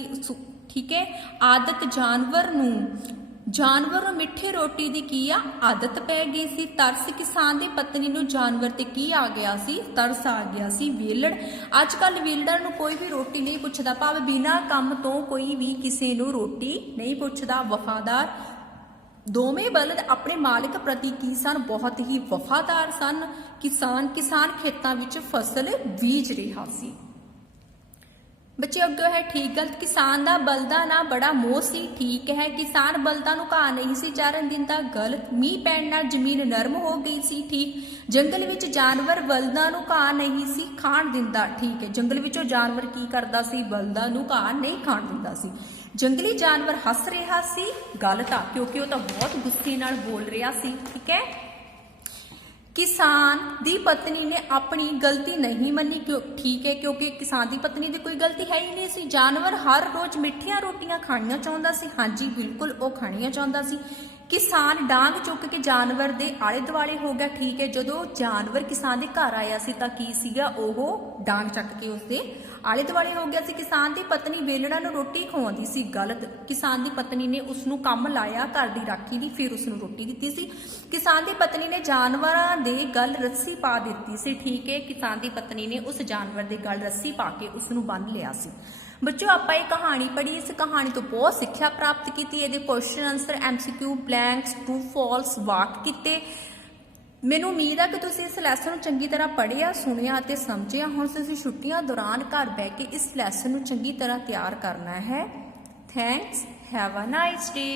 ठीक है। आदत। जानवर नूं मिठी रोटी दी की आदत पै गई सी। तरस। किसान दी पत्नी नूं जानवर ते की आ गया सी? तरस आ गया सी। वेलड़। अजकल वेलड़ नूं कोई भी रोटी नहीं पुछदा, भाव बिना काम तो कोई भी किसी नूं रोटी नहीं पुछदा। वफादार। दोवें बलद अपने मालिक प्रति की सन? बहुत ही वफादार सन। किसान खेतां विच फसल बीज रहा सी। बच्चे अगे है ठीक गलत। किसान दा बलदां नाल बड़ा मोह सी। ठीक है। किसान बलदां नूं घाह नहीं सी चारन दिंदा। गलत। मींह पैण नाल जमीन नरम हो गई सी। ठीक। जंगल विच जानवर बलदां नूं घाह नहीं सी खाण दिंदा। ठीक है। जंगल विचों जानवर की करदा सी? बलदां नूं घाह नहीं खाण दिंदा सी। जंगली जानवर हस रहा सी? गलत आ, क्योंकि वह तो बहुत गुस्से नाल बोल रहा सी। ठीक है। किसान दी पत्नी ने अपनी गलती नहीं मनी। क्यों? ठीक है, क्योंकि किसान दी पत्नी दी कोई गलती है ही नहीं सी। जानवर हर रोज मिठियां रोटियां खाणियां चाहुंदा सी? हाँ जी बिल्कुल, वो खाणियां चाहुंदा सी। किसान डांग चुक के जानवर दे आले दुआले हो गया। ठीक है। जदों जानवर किसान दे घर आया सी तां की सीगा? ओह डांग चक के उसदे आले दुआले हो गया सी। किसान दी पत्नी वेलड़ा नूं रोटी खवाउंदी सी? गलत। किसान दी पत्नी ने उसनूं काम लाया घर दी राखी दी, फिर उसनूं रोटी दित्ती सी। किसान दी पत्नी ने जानवरां दे गल रस्सी पा दित्ती सी। ठीक है। किसान दी पत्नी ने उस जानवर दे गल रस्सी पा के उसनूं बन्न लिया सी। बच्चों आपां ये कहानी पढ़ी, इस कहानी तो बहुत सिक्ख्या प्राप्त की। ये question answer MCQ blanks true false वाक किते। मैनूं उम्मीद है कि तुसीं इस लैसन नूं चंगी तरह पढ़िया सुनिया ते समझिया। हुण तुसीं छुट्टियां दौरान घर बैठ के इस लैसन नूं चंगी तरह तैयार करना है। Thanks. Have a nice day.